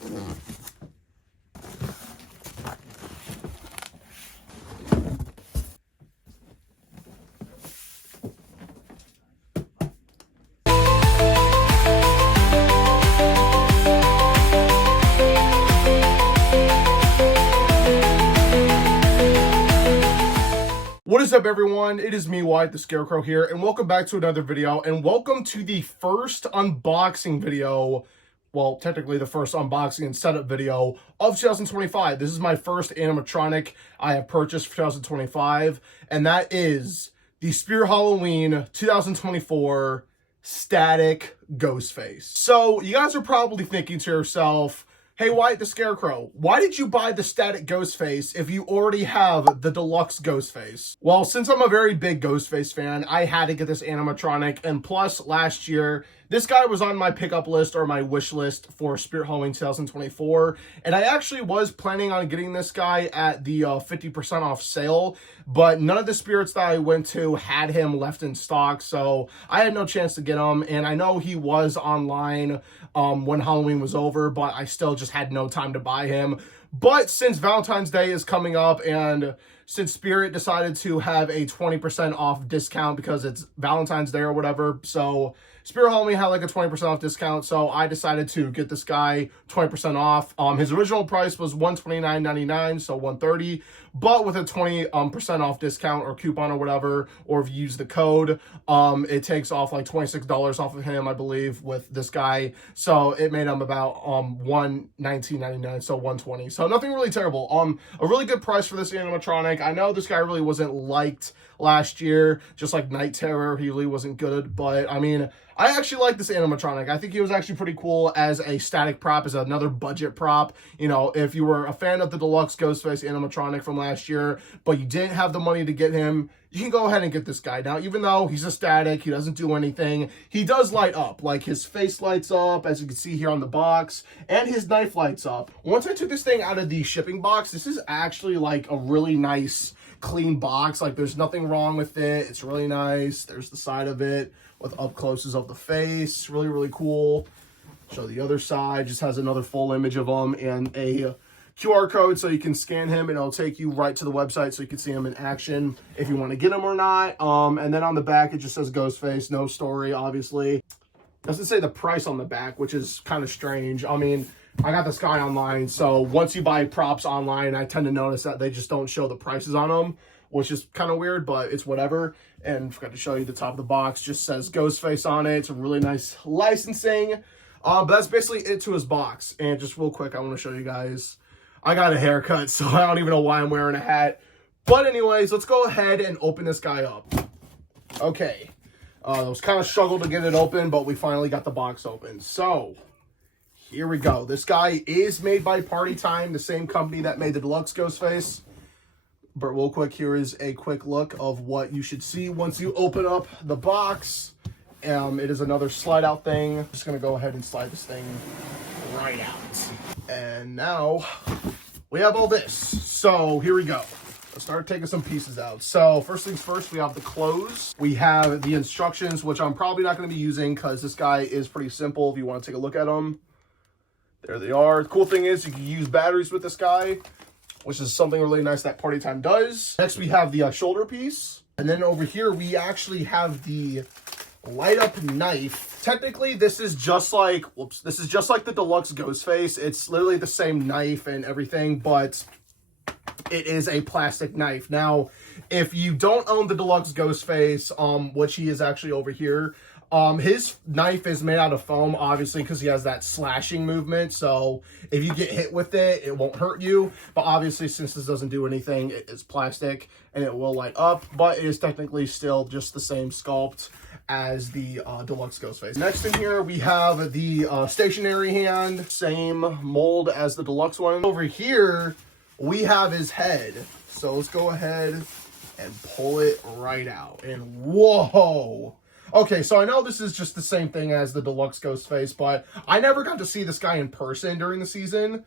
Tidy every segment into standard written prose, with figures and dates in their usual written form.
What is up, everyone? It is me, Wyatt the Scarecrow here, and welcome back to another video, and welcome to the first unboxing video, well, technically the first unboxing and setup video of 2025. This is my first animatronic I have purchased for 2025, and that is the Spirit Halloween 2024 static Ghostface. So, you guys are probably thinking to yourself, hey, Wyatt the Scarecrow, why did you buy the static Ghostface if you already have the deluxe Ghostface? Well, since I'm a very big Ghostface fan, I had to get this animatronic, and plus last year, this guy was on my pickup list or my wish list for Spirit Halloween 2024, and I actually was planning on getting this guy at the 50% off sale, but none of the spirits that I went to had him left in stock, so I had no chance to get him, and I know he was online when Halloween was over, but I still just had no time to buy him. But since Valentine's Day is coming up, and since Spirit decided to have a 20% off discount because it's Valentine's Day or whatever, so Spirit Halloween had like a 20% off discount, so I decided to get this guy 20% off. His original price was $129.99, so $130, but with a 20% off discount or coupon or whatever, or if you use the code, it takes off like $26 off of him, I believe, with this guy. So it made him about $119.99, so $120. So nothing really terrible. A really good price for this animatronic. I know this guy really wasn't liked last year, just like Night Terror, he really wasn't good, but I mean, I actually like this animatronic. I think he was actually pretty cool as a static prop, as another budget prop. You know, if you were a fan of the deluxe Ghostface animatronic from last year, but you didn't have the money to get him, you can go ahead and get this guy. Now, even though he's a static, he doesn't do anything, he does light up. Like, his face lights up, as you can see here on the box, and his knife lights up. Once I took this thing out of the shipping box, this is actually like a really nice, clean box. Like, there's nothing wrong with it. It's really nice. There's the side of it with up closes of the face. Really, really cool. Show the other side. Just has another full image of him and a QR code so you can scan him, and it'll take you right to the website so you can see him in action if you want to get him or not. And then on the back, it just says Ghostface. No story, obviously. Doesn't say the price on the back, which is kind of strange. I mean, I got this guy online, so once you buy props online, I tend to notice that they just don't show the prices on them, which is kind of weird, but it's whatever. And forgot to show you the top of the box. Just says Ghostface on it. It's a really nice licensing. But that's basically it to his box. And just real quick, I want to show you guys. I got a haircut, so I don't even know why I'm wearing a hat. But anyways, let's go ahead and open this guy up. Okay. It was kind of struggle to get it open, but we finally got the box open. So, here we go. This guy is made by Party Time, the same company that made the deluxe Ghostface. But real quick, here is a quick look of what you should see once you open up the box. It is another slide out thing. I'm just going to go ahead and slide this thing right out. And now we have all this. So here we go. Let's start taking some pieces out. So first things first, we have the clothes. We have the instructions, which I'm probably not going to be using because this guy is pretty simple if you want to take a look at them. There they are. The cool thing is you can use batteries with this guy, which is something really nice that Party Time does. Next, we have the shoulder piece. And then over here, we actually have the light up knife. Technically, this is just like, this is just like the deluxe Ghostface. It's literally the same knife and everything, but it is a plastic knife. Now, if you don't own the deluxe Ghostface, which he is actually over here, his knife is made out of foam, obviously, because he has that slashing movement. So if you get hit with it, it won't hurt you. But obviously, since this doesn't do anything, it is plastic and it will light up. But it is technically still just the same sculpt as the deluxe Ghostface. Next in here, we have the stationary hand, same mold as the deluxe one. Over here, we have his head. So let's go ahead and pull it right out. And whoa! Okay, so I know this is just the same thing as the deluxe Ghostface, but I never got to see this guy in person during the season,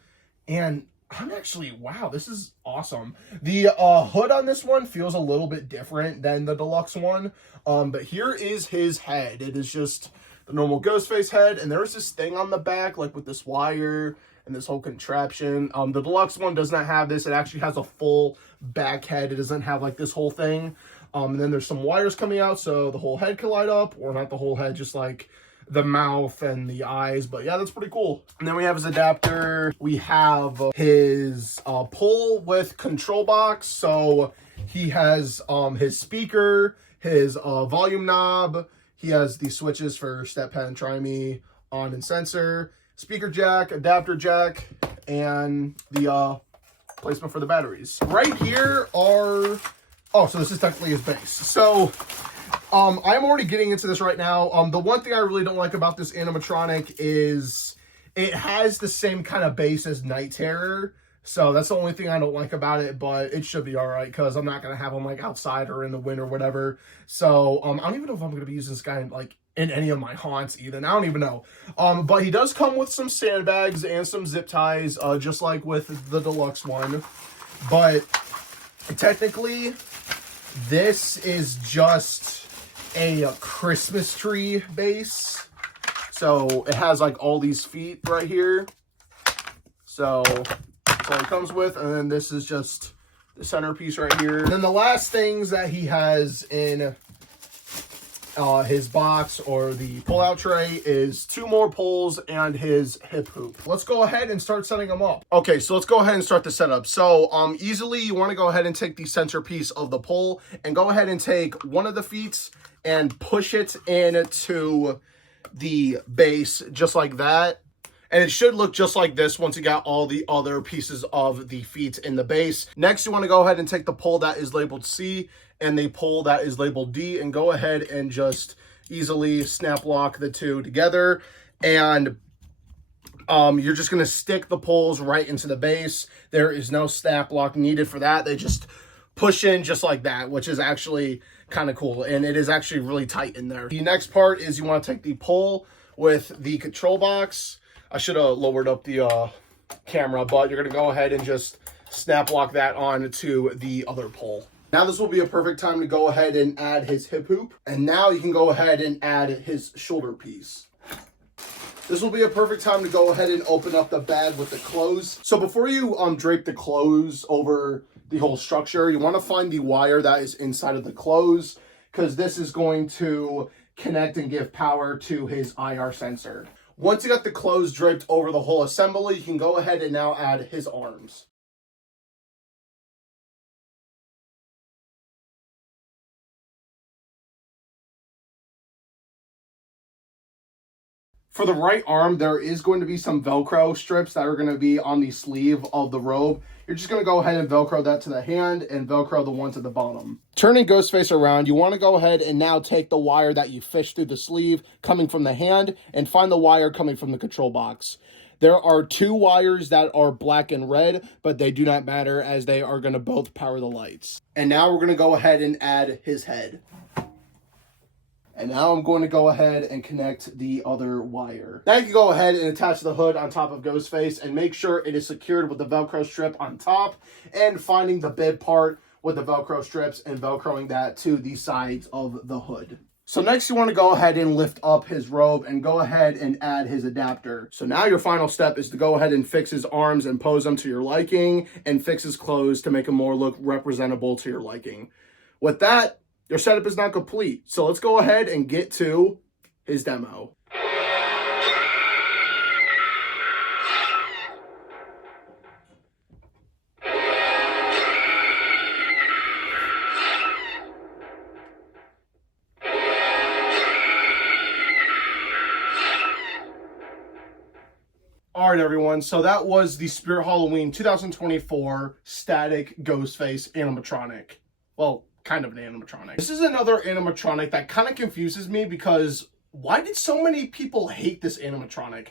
and I'm actually, wow, this is awesome. The hood on this one feels a little bit different than the deluxe one, but here is his head. It is just the normal Ghostface head, and there's this thing on the back, like with this wire and this whole contraption. The deluxe one does not have this. It actually has a full back head. It doesn't have like this whole thing. And then there's some wires coming out so the whole head can light up, or not the whole head, just like the mouth and the eyes. But yeah, that's pretty cool. And then we have his adapter. We have his pull with control box. So he has his speaker, his volume knob. He has the switches for step, pen, try me, on, and sensor, speaker jack, adapter jack, and the placement for the batteries. Right here are, oh, so this is technically his base. So I'm already getting into this right now. The one thing I really don't like about this animatronic is it has the same kind of base as Night Terror. So that's the only thing I don't like about it, but it should be all right because I'm not going to have him like outside or in the wind or whatever. So I don't even know if I'm going to be using this guy like in any of my haunts even. I don't even know. But he does come with some sandbags and some zip ties, just like with the deluxe one. But technically, this is just a Christmas tree base. So it has like all these feet right here. So that's all it comes with. And then this is just the centerpiece right here. And then the last things that he has in his box or the pull-out tray is 2 more poles and his hip hoop. Let's go ahead and start setting them up. Okay, so let's go ahead and start the setup. So easily you want to go ahead and take the centerpiece of the pole and go ahead and take one of the feet and push it into the base just like that. And it should look just like this once you got all the other pieces of the feet in the base. Next, you want to go ahead and take the pole that is labeled C and the pole that is labeled D and go ahead and just easily snap lock the two together. And you're just going to stick the poles right into the base. There is no snap lock needed for that. They just push in just like that, which is actually kind of cool. And it is actually really tight in there. The next part is you want to take the pole with the control box. I should have lowered up the camera, but you're going to go ahead and just snap lock that on to the other pole. Now this will be a perfect time to go ahead and add his hip hoop. And now you can go ahead and add his shoulder piece. This will be a perfect time to go ahead and open up the bag with the clothes. So before you drape the clothes over the whole structure, you want to find the wire that is inside of the clothes, because this is going to connect and give power to his IR sensor. Once you got the clothes draped over the whole assembly, you can go ahead and now add his arms. For the right arm, there is going to be some Velcro strips that are going to be on the sleeve of the robe. You're just going to go ahead and Velcro that to the hand and Velcro the ones at the bottom. Turning Ghostface around, you want to go ahead and now take the wire that you fished through the sleeve coming from the hand and find the wire coming from the control box. There are 2 wires that are black and red, but they do not matter as they are going to both power the lights. And now we're going to go ahead and add his head. And now I'm going to go ahead and connect the other wire. Now you can go ahead and attach the hood on top of Ghostface and make sure it is secured with the Velcro strip on top, and finding the bib part with the Velcro strips and Velcroing that to the sides of the hood. So next you want to go ahead and lift up his robe and go ahead and add his adapter. So now your final step is to go ahead and fix his arms and pose them to your liking, and fix his clothes to make him more look representable to your liking. With that, your setup is not complete. So let's go ahead and get to his demo. All right, everyone. So that was the Spirit Halloween 2024 static Ghostface animatronic. Well, kind of an animatronic. This is another animatronic that kind of confuses me, because why did so many people hate this animatronic?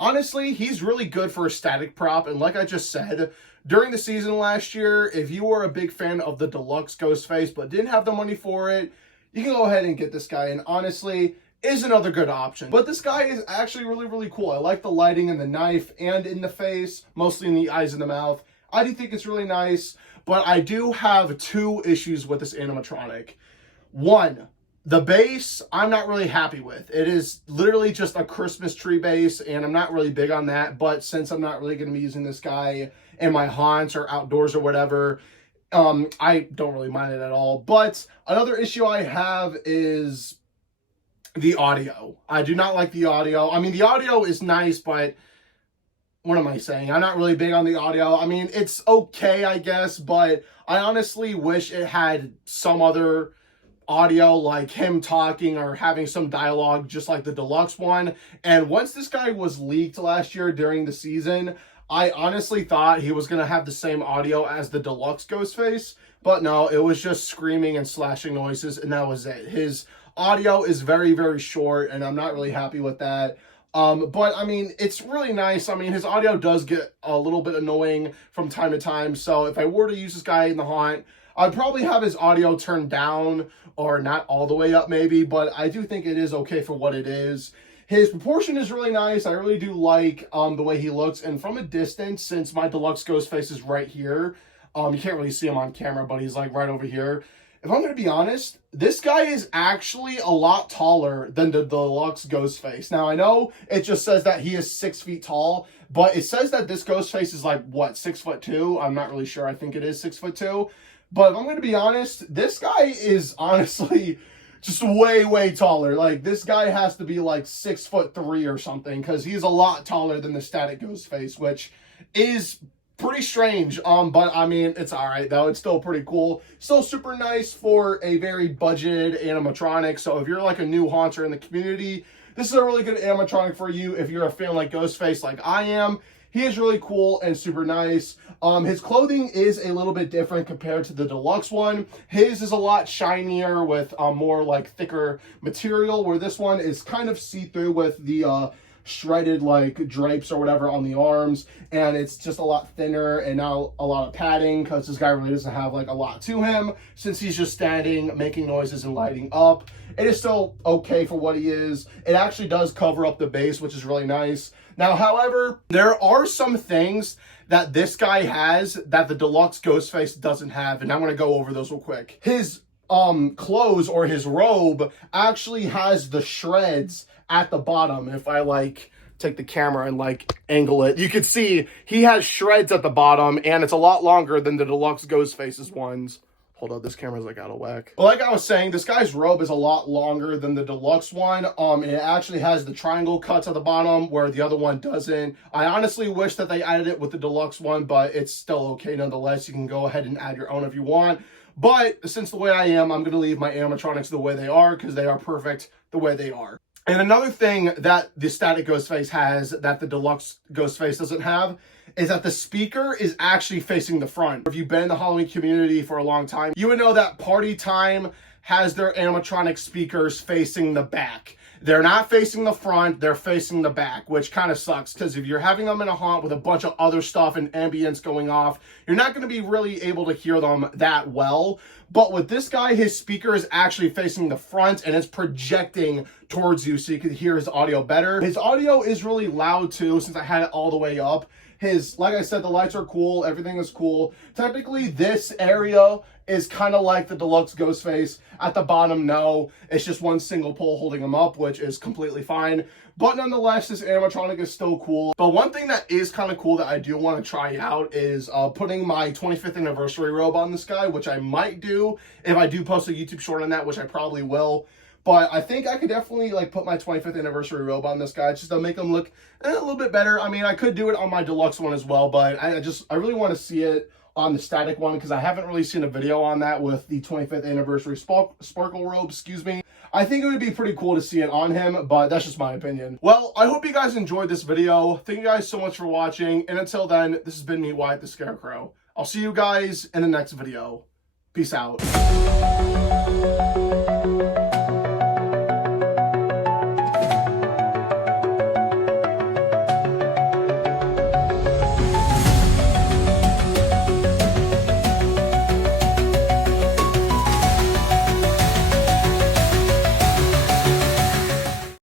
Honestly, he's really good for a static prop, and like I just said, during the season last year, if you were a big fan of the deluxe Ghostface but didn't have the money for it, you can go ahead and get this guy, and honestly, is another good option. But this guy is actually really, really cool. I like the lighting in the knife and in the face, mostly in the eyes and the mouth. I do think it's really nice. But I do have 2 issues with this animatronic. One, The base, I'm not really happy with. It is literally just a Christmas tree base, and I'm not really big on that. But since I'm not really going to be using this guy in my haunts or outdoors or whatever, I don't really mind it at all. But another issue I have is the audio. I do not like the audio. I mean, the audio is nice, but what am I saying? I'm not really big on the audio. I mean, it's okay, I guess, but I honestly wish it had some other audio, like him talking or having some dialogue just like the deluxe one. And once this guy was leaked last year during the season, I honestly thought he was going to have the same audio as the deluxe Ghostface, but no, it was just screaming and slashing noises, and that was it. His audio is very, very short, and I'm not really happy with that. But I mean, it's really nice. I mean, his audio does get a little bit annoying from time to time, so if I were to use this guy in the haunt, I'd probably have his audio turned down, or not all the way up maybe, but I do think it is okay for what it is. His proportion is really nice. I really do like the way he looks, and from a distance, since my deluxe Ghostface is right here, you can't really see him on camera, but he's like right over here. If I'm going to be honest, this guy is actually a lot taller than the deluxe Ghostface. Now, I know it just says that he is 6 feet tall, but it says that this Ghostface is like, what, 6'2"? I'm not really sure. I think it is 6'2". But if I'm going to be honest, this guy is honestly just way, way taller. Like, this guy has to be like 6'3" or something, because he's a lot taller than the static Ghostface, which is pretty strange. But I mean, it's all right though. It's still pretty cool. Still super nice for a very budgeted animatronic. So if you're like a new haunter in the community, this is a really good animatronic for you. If you're a fan like Ghostface, like I am, he is really cool and super nice. His clothing is a little bit different compared to the deluxe one. His is a lot shinier with more like thicker material, where this one is kind of see-through with the shredded like drapes or whatever on the arms, and it's just a lot thinner and now a lot of padding, because this guy really doesn't have like a lot to him since he's just standing making noises and lighting up. It is still okay for what he is. It actually does cover up the base, which is really nice. Now, however, there are some things that this guy has that the deluxe Ghostface doesn't have, and I'm going to go over those real quick. His clothes, or his robe, actually has the shreds at the bottom. If I like take the camera and like angle it, you can see he has shreds at the bottom, and it's a lot longer than the deluxe Ghostface's ones. Hold on, this camera's like out of whack. But like I was saying, this guy's robe is a lot longer than the deluxe one. And it actually has the triangle cuts at the bottom where the other one doesn't. I honestly wish that they added it with the deluxe one, but it's still okay nonetheless. You can go ahead and add your own if you want. But since the way I am, I'm going to leave my animatronics the way they are, because they are perfect the way they are. And another thing that the static Ghostface has that the deluxe Ghostface doesn't have is that the speaker is actually facing the front. If you've been in the Halloween community for a long time, you would know that Party Time has their animatronic speakers facing the back. They're not facing the front, they're facing the back, which kind of sucks, because if you're having them in a haunt with a bunch of other stuff and ambience going off, you're not going to be really able to hear them that well. But with this guy, his speaker is actually facing the front and it's projecting towards you so you can hear his audio better. His audio is really loud too, since I had it all the way up. Like I said, the lights are cool, everything is cool. Technically, this area is kind of like the deluxe Ghostface. At the bottom, no, it's just one single pole holding him up, which is completely fine. But nonetheless, this animatronic is still cool. But one thing that is kind of cool that I do want to try out is putting my 25th anniversary robe on this guy, which I might do if I do post a YouTube short on that, which I probably will. But I think I could definitely like put my 25th anniversary robe on this guy just to make him look a little bit better. I mean, I could do it on my deluxe one as well, but I really want to see it on the static one, because I haven't really seen a video on that with the 25th anniversary sparkle robe, excuse me. I think it would be pretty cool to see it on him, but that's just my opinion. Well, I hope you guys enjoyed this video. Thank you guys so much for watching, and until then, this has been me, Wyatt the Scarecrow. I'll see you guys in the next video. Peace out.